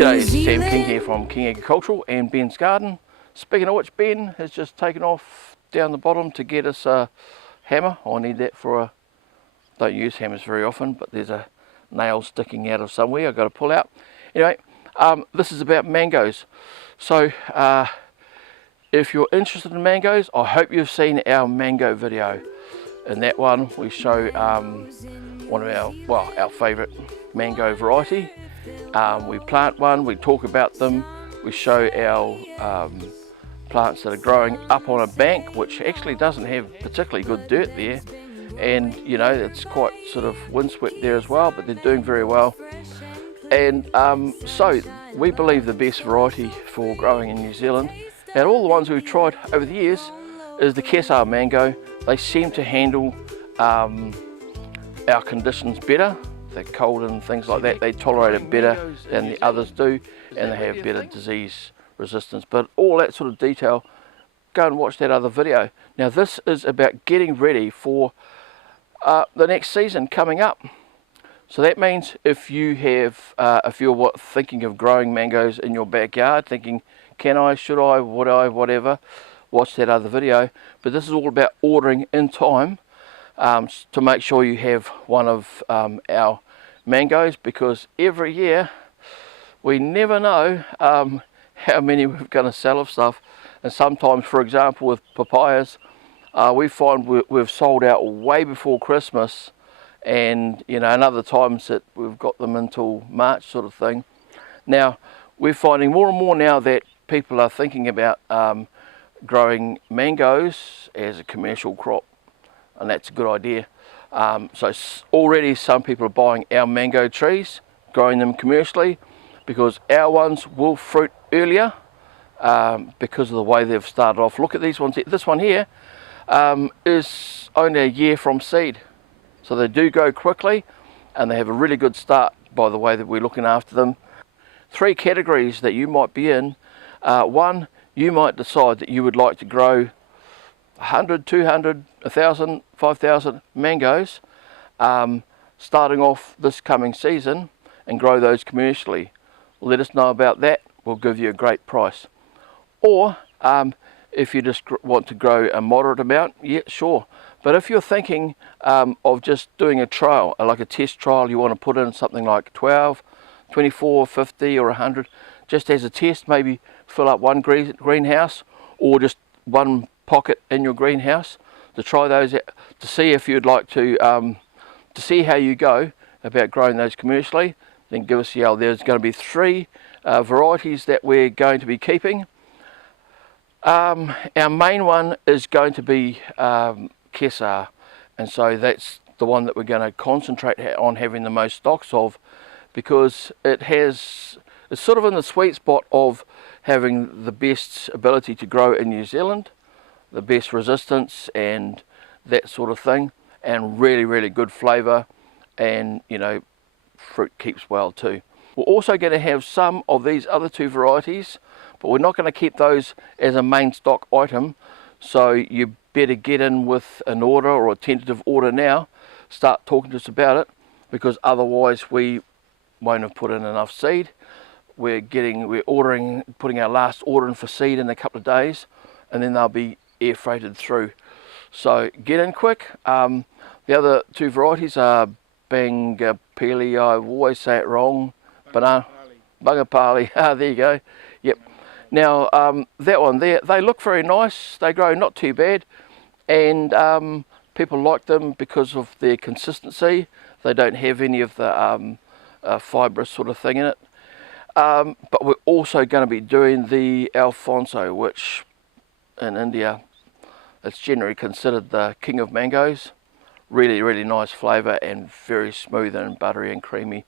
G'day, it's Sam King here from King Agricultural and Ben's Garden. Speaking of which, Ben has just taken off down the bottom to get us a hammer. I need that for a... don't use hammers very often, but there's a nail sticking out of somewhere I've got to pull out. Anyway, this is about mangoes. So if you're interested in mangoes, I hope you've seen our mango video. In that one we show one of our favourite mango variety. We plant one, we talk about them, we show our plants that are growing up on a bank which actually doesn't have particularly good dirt there, and you know it's quite sort of windswept there as well, but they're doing very well. And so we believe the best variety for growing in New Zealand, out of all the ones we've tried over the years, is the Kesar mango. They seem to handle our conditions better. The cold and things like that, they tolerate it better than the others do, and they have better disease resistance. But all that sort of detail, go and watch that other video. Now this is about getting ready for the next season coming up. So that means if you have, if you're thinking of growing mangoes in your backyard, thinking, can I, should I, would I, whatever, watch that other video. But this is all about ordering in time to make sure you have one of our mangoes, because every year we never know how many we're going to sell of stuff. And sometimes, for example, with papayas, we find we've sold out way before Christmas, and you know, and other times that we've got them until March sort of thing. Now we're finding more and more now that people are thinking about growing mangoes as a commercial crop, and that's a good idea. So already some people are buying our mango trees, growing them commercially, because our ones will fruit earlier because of the way they've started off. Look at these ones. This one here is only a year from seed, so they do go quickly and they have a really good start by the way that we're looking after them. Three categories that you might be in. One, you might decide that you would like to grow 100, 200, 1,000, 5,000 mangoes starting off this coming season and grow those commercially. Let us know about that, we'll give you a great price. Or if you just want to grow a moderate amount, yeah, sure. But if you're thinking of just doing a trial, like a test trial, you want to put in something like 12, 24, 50 or 100, just as a test, maybe fill up one greenhouse or just one pocket in your greenhouse to try those out, to see if you'd like to see how you go about growing those commercially. Then give us a yell. There's going to be three varieties that we're going to be keeping. Our main one is going to be Kesar, and so that's the one that we're going to concentrate on having the most stocks of, because it's sort of in the sweet spot of having the best ability to grow in New Zealand, the best resistance and that sort of thing, and really good flavour, and you know, fruit keeps well too. We're also going to have some of these other two varieties, but we're not going to keep those as a main stock item, so you better get in with an order or a tentative order now. Start talking to us about it, because otherwise we won't have put in enough seed. We're putting our last order in for seed in a couple of days, and then they'll be air freighted through. So get in quick. The other two varieties are Banganapali, I always say it wrong, Banganapali, there you go, yep. Now that one there, they look very nice, they grow not too bad, and people like them because of their consistency. They don't have any of the fibrous sort of thing in it. But we're also going to be doing the Alphonso, which in India it's generally considered the king of mangoes. Really nice flavour and very smooth and buttery and creamy.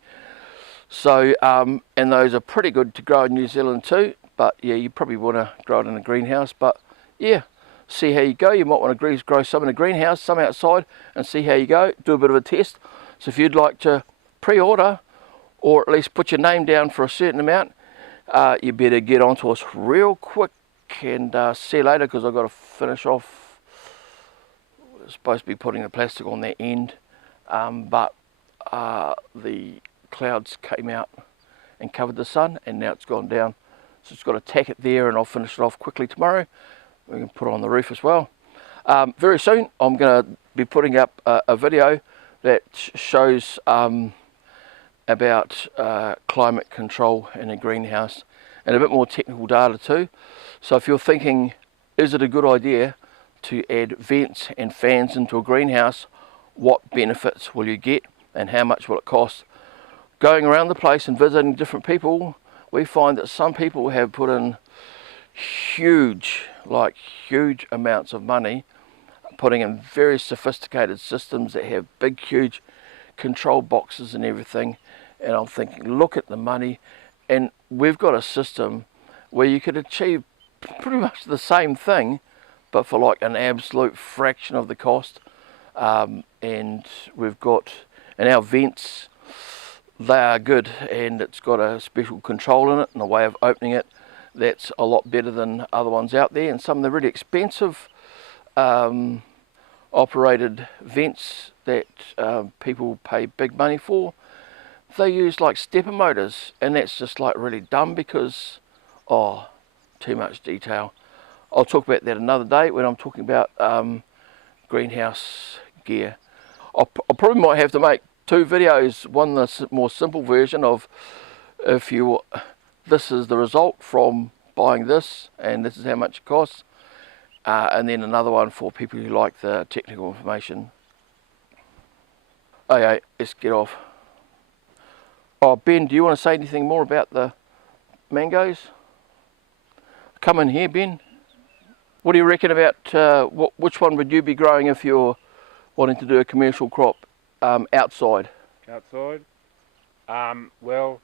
So and those are pretty good to grow in New Zealand too, but yeah, you probably want to grow it in a greenhouse. But yeah, see how you go. You might want to grow some in a greenhouse, some outside, and see how you go. Do a bit of a test. So if you'd like to pre-order, or at least put your name down for a certain amount, you better get onto us real quick, and see you later, because I've got to finish off. We're supposed to be putting the plastic on that end, but the clouds came out and covered the sun, and now it's gone down. So it's got to tack it there, and I'll finish it off quickly tomorrow. We can put it on the roof as well. Very soon I'm going to be putting up a video that shows about climate control in a greenhouse, and a bit more technical data too. So if you're thinking, is it a good idea to add vents and fans into a greenhouse, what benefits will you get and how much will it cost? Going around the place and visiting different people, we find that some people have put in huge amounts of money, putting in very sophisticated systems that have big, huge control boxes and everything. And I'm thinking, look at the money. And we've got a system where you could achieve pretty much the same thing, but for like an absolute fraction of the cost. And we've got, and our vents, they are good, and it's got a special control in it and a way of opening it that's a lot better than other ones out there. And some of the really expensive operated vents that people pay big money for, they use like stepper motors, and that's just like really dumb because, oh, too much detail. I'll talk about that another day when I'm talking about greenhouse gear. I probably might have to make 2 videos, one the more simple version of this is the result from buying this and this is how much it costs, and then another one for people who like the technical information. Okay, let's get off. Oh, Ben, do you want to say anything more about the mangoes? Come in here, Ben. What do you reckon about which one would you be growing if you're wanting to do a commercial crop outside? Outside? Well,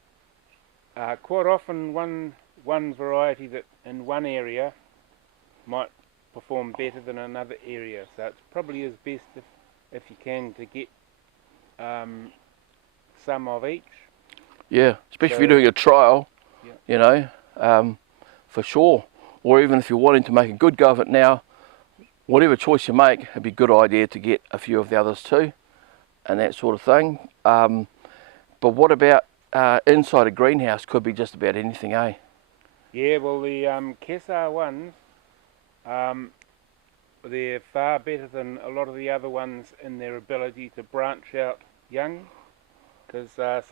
quite often one variety that in one area might perform better than another area, so it's probably is best if you can to get some of each. Yeah, especially if you're doing a trial, yeah. You know, for sure. Or even if you're wanting to make a good go of it now, whatever choice you make, it'd be a good idea to get a few of the others too, and that sort of thing. But what about inside a greenhouse? Could be just about anything, eh? Yeah, well the Kesar ones, they're far better than a lot of the other ones in their ability to branch out young, because a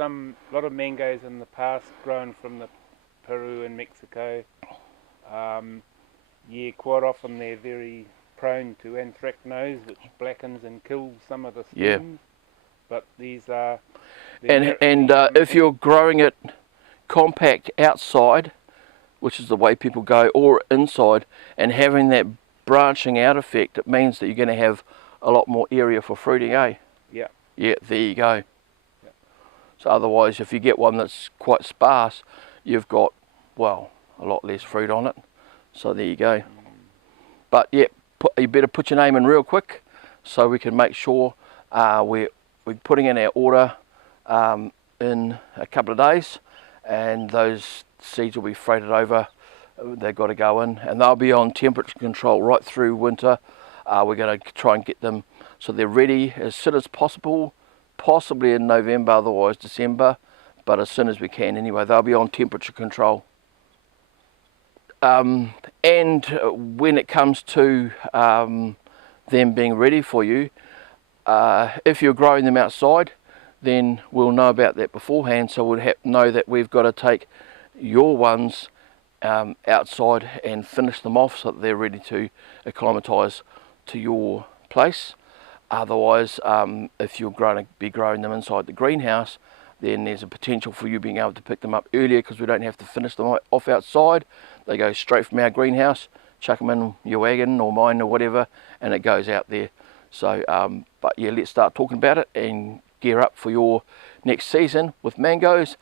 lot of mangoes in the past grown from the Peru and Mexico, yeah, quite often they're very prone to anthracnose, which blackens and kills some of the stems. Yeah. But these are... And if you're growing it compact outside, which is the way people go, or inside, and having that branching out effect, it means that you're going to have a lot more area for fruiting, eh? Yeah. Yeah, there you go. Yeah. So otherwise, if you get one that's quite sparse, you've got, well, a lot less fruit on it. So there you go. But yeah, you better put your name in real quick so we can make sure we're putting in our order in a couple of days, and those seeds will be freighted over. They've got to go in, and they'll be on temperature control right through winter. We're going to try and get them so they're ready as soon as possible, possibly in November, otherwise December, but as soon as we can anyway. They'll be on temperature control. And when it comes to them being ready for you, if you're growing them outside, then we'll know about that beforehand, so we'll know that we've got to take your ones outside and finish them off so that they're ready to acclimatise to your place. Otherwise, if you're going to be growing them inside the greenhouse, then there's a potential for you being able to pick them up earlier, because we don't have to finish them off outside. They go straight from our greenhouse, chuck them in your wagon or mine or whatever, and it goes out there. So, but yeah, let's start talking about it and gear up for your next season with mangoes.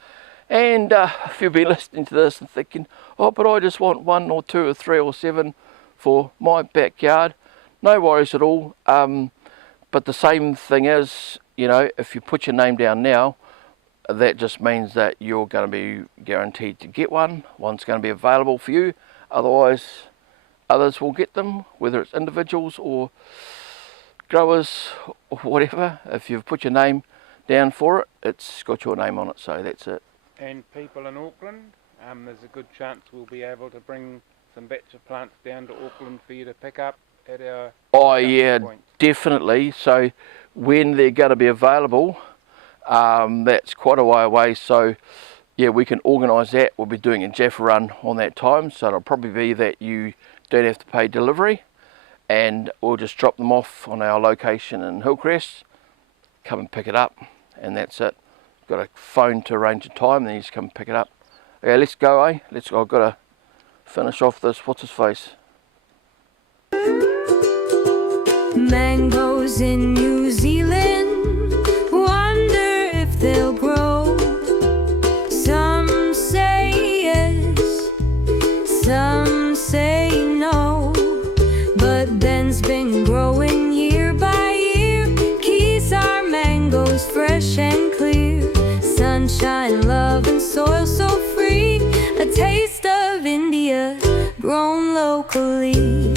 And if you've been listening to this and thinking, oh, but I just want 1 or 2 or 3 or 7 for my backyard, no worries at all. But the same thing is, you know, if you put your name down now, that just means that you're going to be guaranteed to get one. One's going to be available for you. Otherwise, others will get them, whether it's individuals or growers or whatever. If you've put your name down for it, it's got your name on it, so that's it. and people in Auckland, there's a good chance we'll be able to bring some batch of plants down to Auckland for you to pick up at our Oh production yeah, points. definitely. So when they're going to be available, that's quite a way away. So yeah, we can organise that. We'll be doing a Jaffa run on that time, so it'll probably be that you don't have to pay delivery, and we'll just drop them off on our location in Hillcrest, come and pick it up, and that's it. Got a phone to arrange a time, then you just come and pick it up. Okay, let's go, eh? Let's go. I've got to finish off this, what's his face? Mangoes in New Zealand, wonder if they'll grow. Some say yes, some say no, but Ben's been growing year by year. Kesar mangoes fresh and clear, sunshine, love and soil so free, a taste of India grown locally.